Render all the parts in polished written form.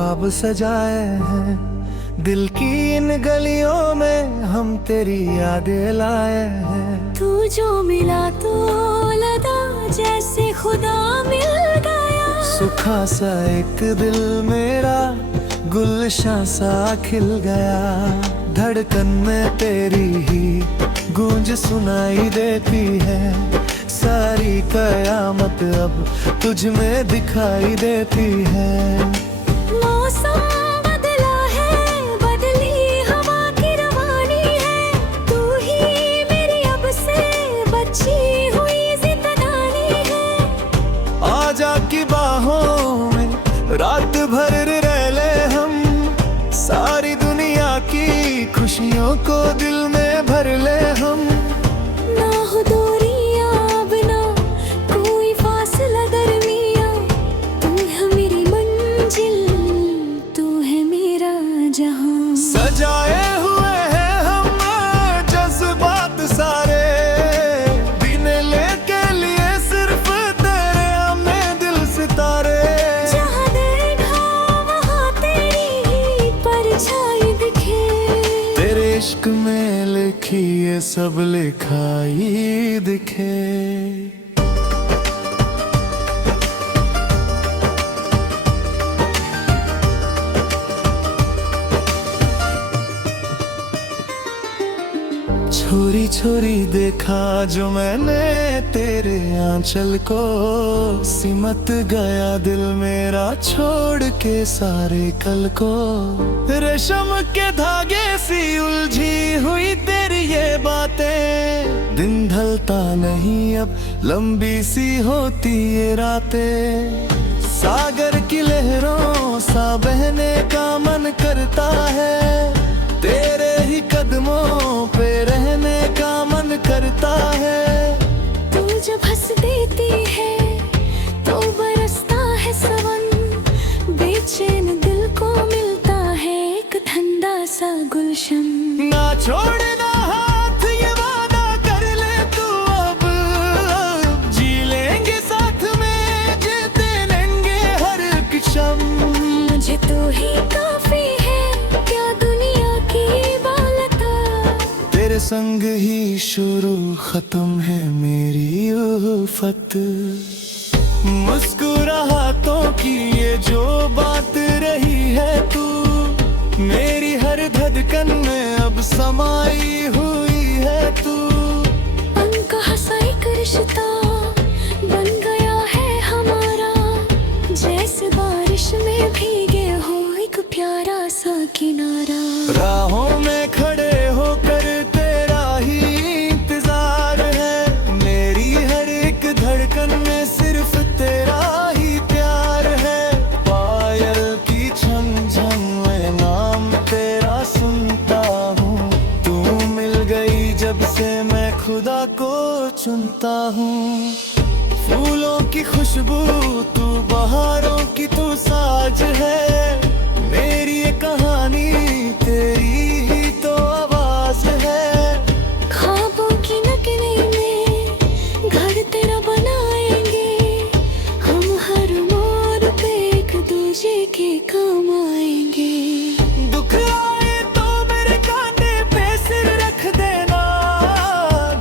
ख्वाब सजाए हैं, दिल की इन गलियों में हम तेरी यादें लाए हैं। तू जो मिला तो लगा जैसे खुदा मिल गया। सुखा सा एक दिल मेरा गुलशन सा खिल गया। धड़कन में तेरी ही गूंज सुनाई देती है, सारी कयामत अब तुझ में दिखाई देती है। मौसम बदला है, बदली हवा की रवानी है, तू ही मेरी अब से बची हुई जिंदगानी है। आजा की बाहों में रात भर रह ले हम, सारी दुनिया की खुशियों को दिल में भर ले हम। ना हो दूरियां अब ना कोई फासला दरमियां, तू है मेरी मंजिल, तू है मेरा जहां। सजाए हुए हैं हम जज्बात सारे, दिन लेके लिए सिर्फ तेरे हमें दिल सितारे। जहाँ देखा वहाँ तेरी परछाई दिखे, तेरे इश्क में लिखी ये सब लिखाई दिखे। छोरी छोरी देखा जो मैंने तेरे आंचल को, सिमट गया दिल मेरा छोड़ के सारे कल को। रेशम के धागे सी उलझी हुई तेरी ये बातें, दिन ढलता नहीं अब लंबी सी होती ये रातें। सागर की लहरों सा बहने का मन करता है, तेरे ही कदमों पे रहने का मन करता है। तू जब हंस देती है तो बरसता है सावन, बेचैन दिल को मिलता है एक ठंडा सा गुलशन। ना छोड़ना हाथ ये वादा कर ले तू अब, जी लेंगे साथ में जीते लेंगे हर क्षण। मुझे तू ही काफी है, क्या दुनिया की बालता, तेरे संग ही शुरू खत्म है मेरी उल्फत। मुस्कुराहटों की ये जो बात रही है तू, मेरी हर धड़कन में अब समाई हुई है तू। अनकहा सा एक रिश्ता बन गया है हमारा, जैसे बारिश में भीगे हो एक प्यारा सा किनारा। राहों में खड़े होकर तेरा ही इंतजार है, मेरी हर एक धड़कन में सिर्फ तेरा ही प्यार है। पायल की झम झम में नाम तेरा सुनता हूँ, तू मिल गई जब से मैं खुदा को चुनता हूँ। फूलों की खुशबू तू, बहारों की तू साज है, मेरी ये कहानी तेरी ही तो आवाज है। ख्वाबों की नगरी में घर तेरा बनाएंगे, हम हर मोड़ पे एक दूजे के काम आएंगे। दुख आए तो मेरे कांधे पे सिर रख देना,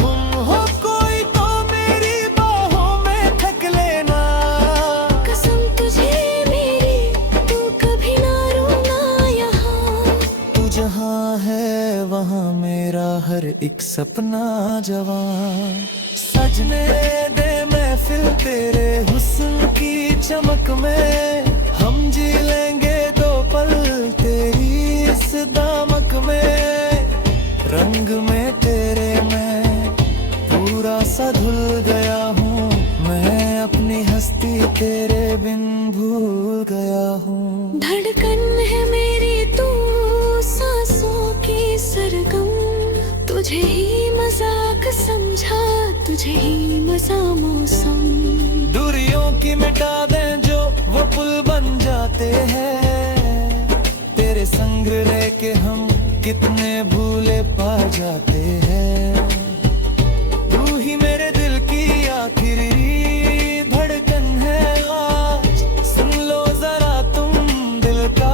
गुम हो कोई तो मेरी बाहों में थक लेना। कसम तुझे मेरी, तू कभी ना रोना यहाँ, तू जहाँ है वहाँ मेरा हर एक सपना जवान। सजने दे महफिल तेरे हुस्न की चमक में, हम जी लेंगे दो पल तेरी इस दामक में। रंग में तेरे मैं पूरा सा धुल गया हूँ, मैं अपनी हस्ती तेरे बिन भूल गया हूँ। धड़कन है मेरी तू सांसों की सरगम, तुझे ही मजाक समझा, तुझे ही मजा मौसम। दूरियों की मिटा दें जो वो पुल बन जाते हैं, तेरे संग रह के हम कितने भूले पा जाते हैं। तू ही मेरे दिल की आखिरी धड़कन है आज, सुन लो जरा तुम दिल का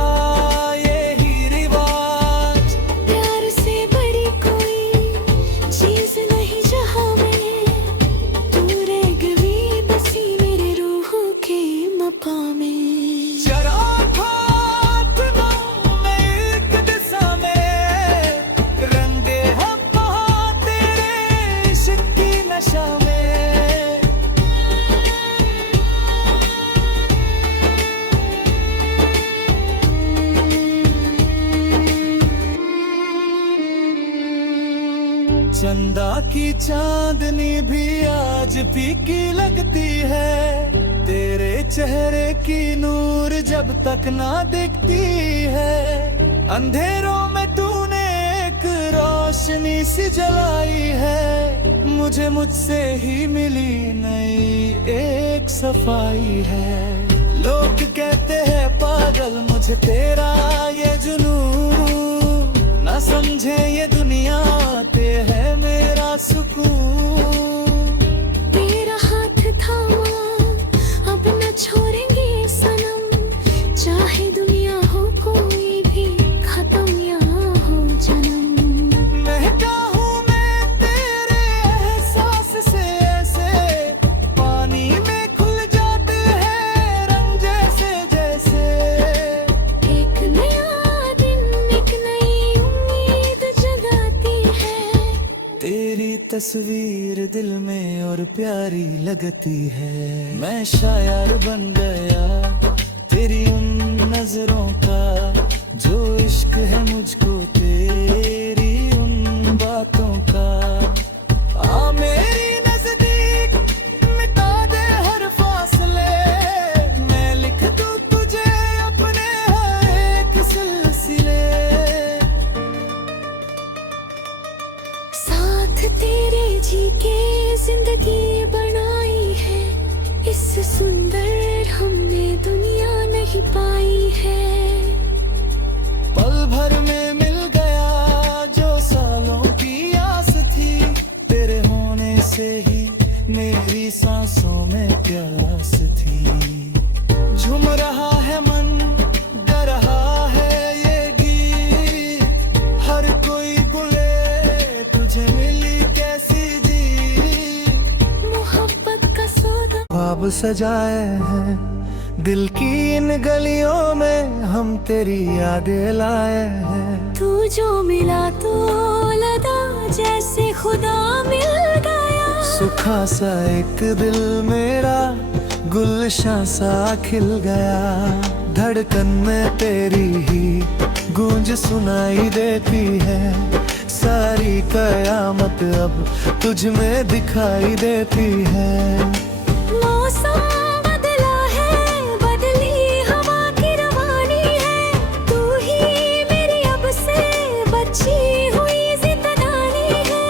चंदा की चांदनी भी आज फीकी लगती है, तेरे चेहरे की नूर जब तक ना दिखती है। अंधेरों में तूने एक रोशनी सी जलाई है, मुझे मुझसे ही मिली नई एक सफाई है। लोग कहते हैं पागल मुझे तेरा ये जुनून, ना समझे ये दुनिया ते है मेरा सुकून। तेरा हाथ थामा अब न छोड़ेंगे सनम, चाहे दुनिया हो कोई भी खत्म यहाँ हो जन्म। महका हूँ मैं तेरे एहसास से ऐसे, पानी में खुल जाते हैं रंग जैसे जैसे। एक नया दिन एक नई उम्मीद जगाती है, तेरी तस्वीर दिल में और प्यारी लगती है। मैं शायर बन गया तेरी उन नजरों का, जो इश्क है मुझको तेरी उन बातों का। आ मेरी नजदीक मिटा दे हर फासले, मैं लिख दूं तुझे अपने हर एक सिलसिले। साथ तेरे जी के जिंदगी बनाई है, इससे सुंदर हमने दुनिया नहीं पाई है। पल भर में मिल गया जो सालों की आस थी, तेरे होने से ही मेरी सांसों में प्यास थी। झूम रहा है मन गा रहा है ये गीत, हर कोई बोले तुझे मिली कैसी जीत। मोहब्बत का सौदा ख्वाब सजाए हैं दिल की इन गलियों में, हम तेरी यादें लाए हैं। तू जो मिला तो लगा जैसे खुदा मिल गया। सुखा सा एक दिल मेरा गुलशन सा खिल गया, धड़कन में तेरी ही गूंज सुनाई देती है। सारी कयामत अब तुझ में दिखाई देती है। मौसम बदला है, बदली हवा की रवानी है, तू ही मेरी अब से बची हुई जिंदगानी है।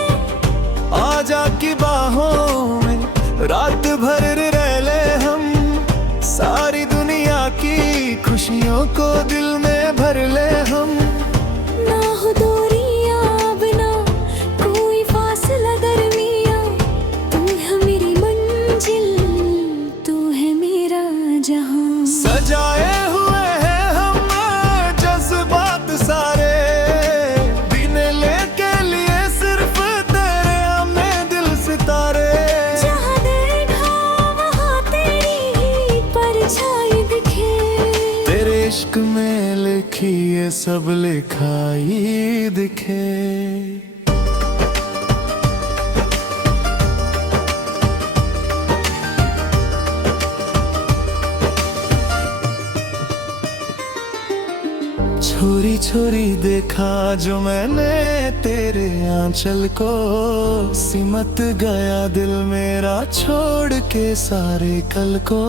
आजा की बाहों में रात भर रह ले हम, सारी दुनिया की खुशियों को दिल में भर ले हम। ना हो दूरियां अब ना कोई फासला दरमिया, तू है मेरी मंजिल, तू है मेरा जहां। सजाए हुए हैं हम जज्बात सारे, दिन लेके लिए सिर्फ तेरे हमें दिल सितारे। जहाँ देखा वहाँ तेरी ही परछाई दिखे, तेरे इश्क में लिखी ये सब लिखाई दिखे। छोरी छोरी देखा जो मैंने तेरे आंचल को, सिमट गया दिल मेरा छोड़ के सारे कल को।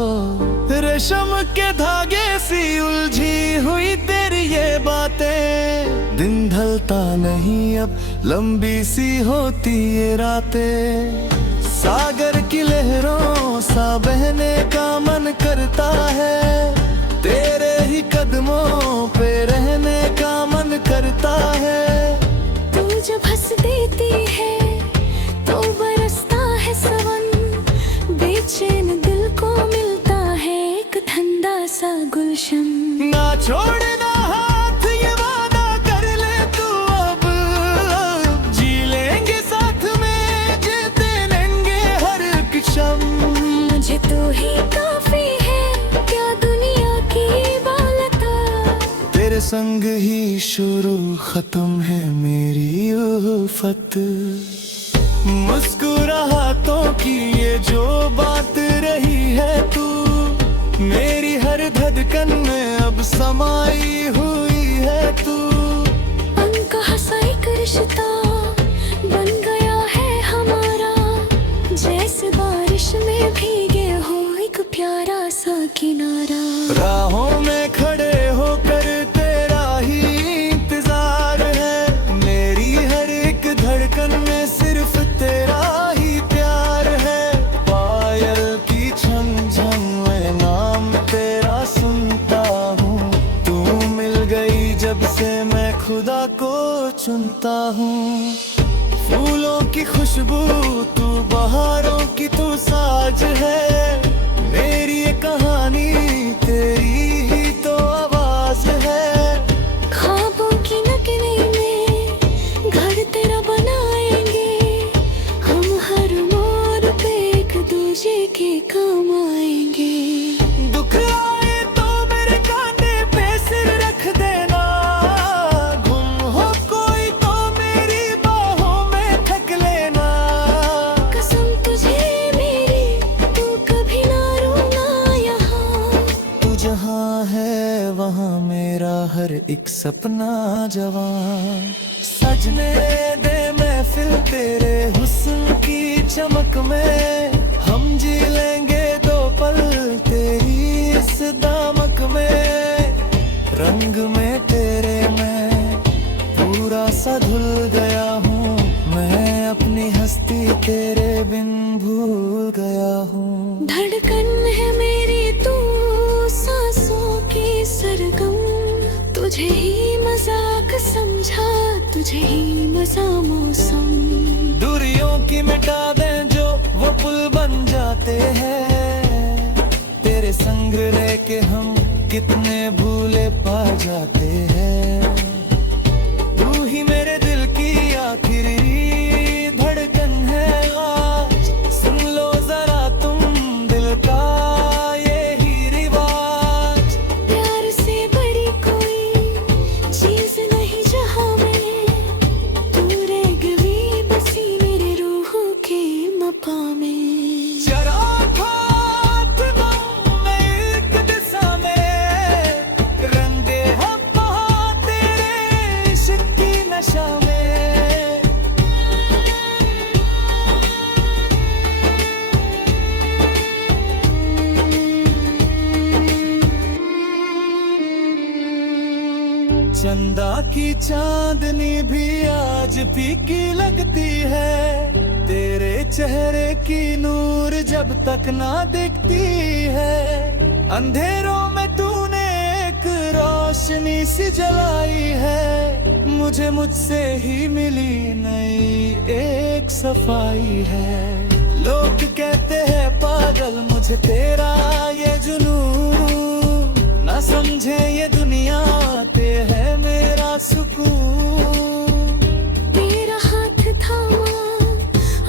रेशम के धागे सी उलझी हुई तेरी ये बातें, दिन ढलता नहीं अब लंबी सी होती ये रातें। सागर की लहरों सा बहने का मन करता है, तेरे ही कदमों पे रहने का मन करता है। तू जब हंस देती है तो बरसता है सावन, बेचैन दिल को मिलता है एक ठंडा सा गुलशन। ना छोड़ना हाथ ये वादा कर ले तू अब, जी लेंगे साथ में जीते लेंगे हर क्षण। मुझे तू ही काफी है, क्या दुनिया की बालता, तेरे संग ही शुरू खत्म है मेरी उल्फत। मुस्कुराहटों की ये जो बात रही है तू, मेरी हर धड़कन में अब समाई हुई है तू। अनकहा सा एक रिश्ता बन गया जब से मैं खुदा को चुनता हूँ। फूलों की खुशबू तू, बहारों की तू साज है, मेरी ये कहानी तेरी ही तो आवाज है। ख्वाबों की नगरी में घर तेरा बनाएंगे, हम हर मोड़ पे एक दूजे के काम आएंगे। दुख आए तो मेरे कांधे पे सिर रख देना, गुम हो कोई तो मेरी बाहों में थक लेना। कसम तुझे मेरी, तू कभी ना रोना यहाँ। तू जहाँ है वहाँ मेरा हर एक सपना जवान। सजने दे महफिल तेरे हुस्न की चमक में, हम जी लेंगे दो पल तेरी इस दामक में। रंग में तेरे मैं पूरा सा धुल गया हूँ, मैं अपनी हस्ती तेरे बिन भूल गया हूँ। धड़कन है मेरी तू, सांसों की सरगम, तुझे ही मजाक समझा, तुझे ही मजा मौसम। दूरियों की मिटा दें जो वो पुल बन जाते हैं, तेरे संग रह के हम कितने भूले पा जाते हैं। तू ही मेरे दिल की आखिरी धड़कन है आज, सुन लो जरा तुम दिल का ये ही रिवाज। प्यार से बड़ी कोई चीज नहीं जहां में, तू रह गई बसी मेरे रूह के मकाम में। जरा हाथ दम एक दिशा में, रंगे हम वहाँ तेरे इश्क की नशा में। चंदा की चांदनी भी आज फीकी लगती है, तेरे चेहरे की नूर जब तक ना दिखती है। अंधेरों में तूने एक रोशनी सी जलाई है, मुझे मुझसे ही मिली नई एक सफाई है। लोग कहते हैं पागल मुझे तेरा ये जुनून, ना समझे ये दुनिया ते है मेरा सुकून। तेरा हाथ थामा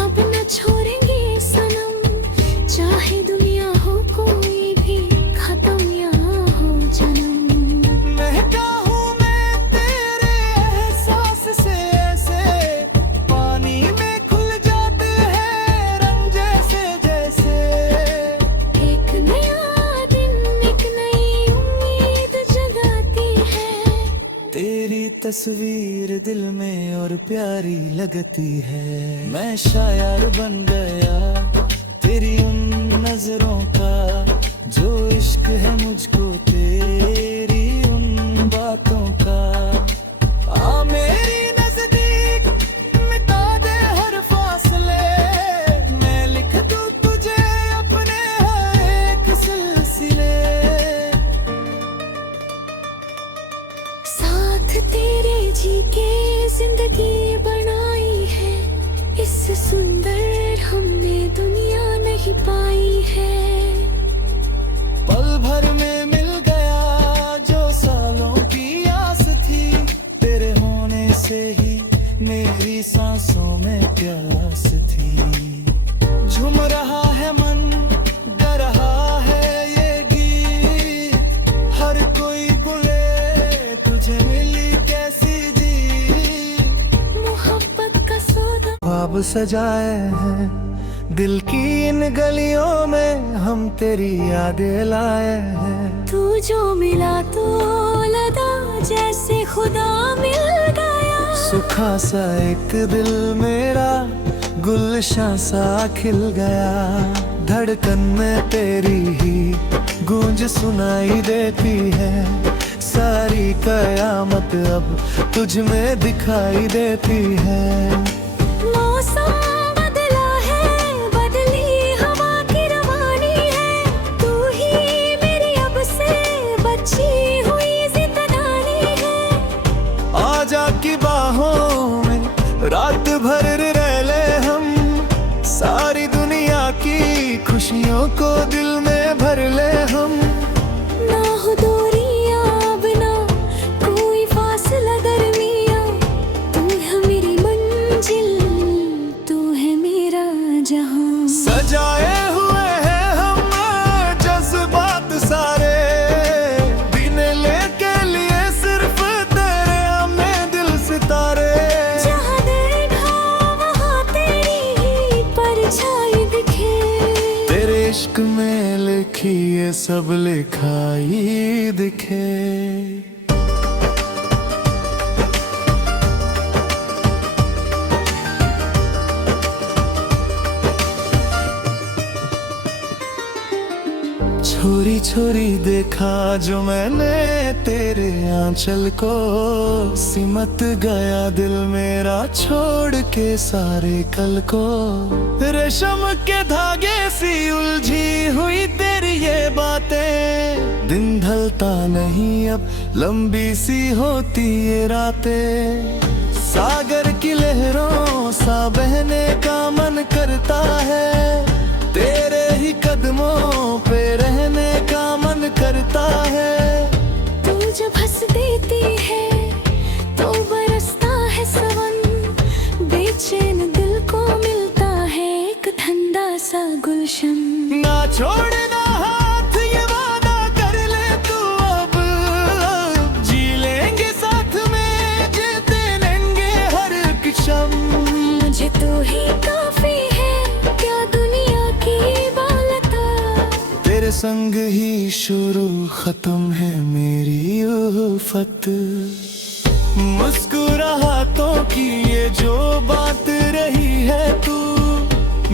अब न छोड़ेंगे सनम, चाहे दुनिया हो कोई भी खत्म यहाँ हो जन्म। महका हूँ मैं तेरे एहसास से ऐसे, पानी में खुल जाते हैं रंग जैसे जैसे। एक नया दिन एक नई उम्मीद जगाती है, तेरी तस्वीर दिल में और प्यारी लगती है। मैं शायर बन गया तेरी उन नजरों का, जो इश्क है मुझको तेरी उन बातों का। आ मेरी नजदीक मिटा दे हर फासले, मैं लिख दूं तुझे अपने हर एक सिलसिले। साथ तेरे जी के जिंदगी बनाई है, इससे सुंदर हमने दुनिया नहीं पाई है। पल भर में मिल गया जो सालों की आस थी, तेरे होने से ही मेरी सांसों में प्यास थी। झूम रहा है मन, गा रहा है ये गीत, हर कोई बोले तुझे मिली कैसी जीत। मोहब्बत का सौदा ख्वाब सजाए हैं दिल की इन गलियों में, हम तेरी यादें लाए हैं। तू जो मिला तो लगा जैसे खुदा मिल गया। सुखा सा एक दिल मेरा गुलशन सा खिल गया, धड़कन में तेरी ही गूंज सुनाई देती है। सारी कयामत अब तुझ में दिखाई देती है। मौसम बदला है, बदली हवा की रवानी है, तू ही मेरी अब से बची हुई जिंदगानी है। को दिल में भर ले हम। ना हो दूरियां अब ना कोई फासला दरमिया, तू है मेरी मंजिल, तू है मेरा जहां। सजाए हुए हैं हम जज्बात सारे, दिन लेके लिए सिर्फ तेरे हमें दिल सितारे। जहाँ देखा वहाँ तेरी ही परछाई दिखे, तेरे इश्क में लिखी ये सब लिखाई दिखे। छोरी छोरी देखा जो मैंने तेरे आंचल को, सिमट गया दिल मेरा छोड़ के सारे कल को। रेशम के धागे सी उलझी हुई तेरी ये बातें, दिन ढलता नहीं अब लंबी सी होती ये रातें। सागर की लहरों सा बहने का मन करता है, तेरे ही कदमों पे रहने का मन करता है। तू जब हंस देती है तो बरसता है सावन, बेचैन दिल को मिलता है एक ठंडा सा गुलशन। ना छोड़ना हाथ ये वादा कर ले तू अब, जी लेंगे साथ में जीते लेंगे हर क्षण। मुझे तू ही काफी है, क्या दुनिया की बालता, तेरे संग ही शुरू खत्म है मेरी उल्फत। मुस्कुराहटों की ये जो बात रही है तू,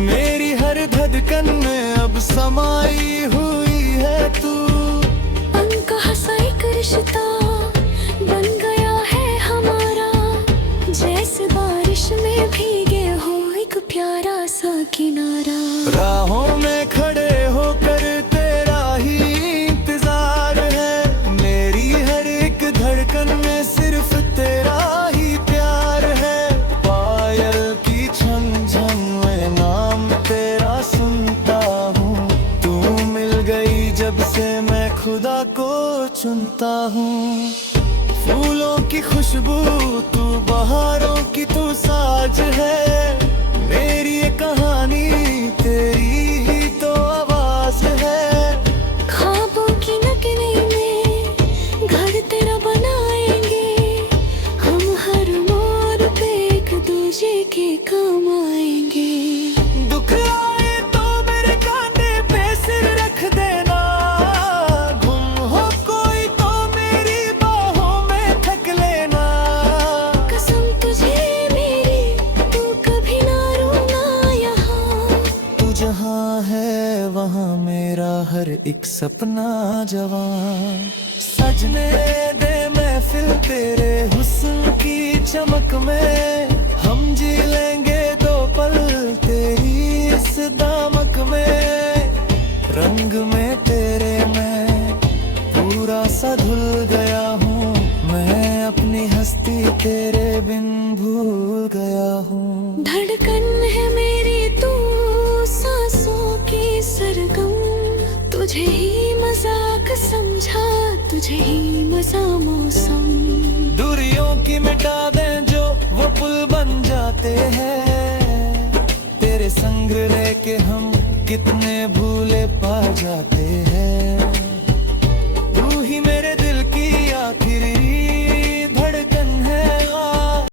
मेरी हर धड़कन में अब समाई हुई है तू। अनकहा सा एक रिश्ता बन गया है हमारा, जैसे बारिश में भीगे हो एक प्यारा सा किनारा। राहों में खड़े होकर तेरा ही इंतजार है, मेरी हर एक धड़कन में सिर्फ तेरा ही प्यार है। पायल की छन छन में नाम तेरा सुनता हूँ, तू मिल गई जब से मैं खुदा को चुनता हूँ। फूलों की खुशबू तू, बहारों की तू साज है, मेरी ये कहानी तेरी ही तो आवाज है। ख्वाबों की नगरी में घर तेरा बनाएंगे, हम हर मोड़ पे एक दूजे के काम आएंगे। दुख आए तो मेरे कांधे पे सिर रख देना, गुम हो कोई तो मेरी बाहों में थक लेना। कसम तुझे मेरी, तू कभी ना रोना यहाँ, तू जहाँ है वहाँ मेरा हर एक सपना जवान। सजने दे महफिल तेरे हुस्न की चमक में, हम जी लेंगे दो पल तेरी इस दामक में। रंग में तेरे मैं पूरा सा धुल गया हूँ, मैं अपनी हस्ती तेरे बिन भूल गया हूँ। धड़कन है मेरी तू सांसों की सरगम, तुझे ही मजाक समझा, तुझे ही मजा मौसम। दूरियों की मिटा दें जो वो पुल बन जाते हैं, तेरे संग रह के हम कितने भूले पा जाते हैं।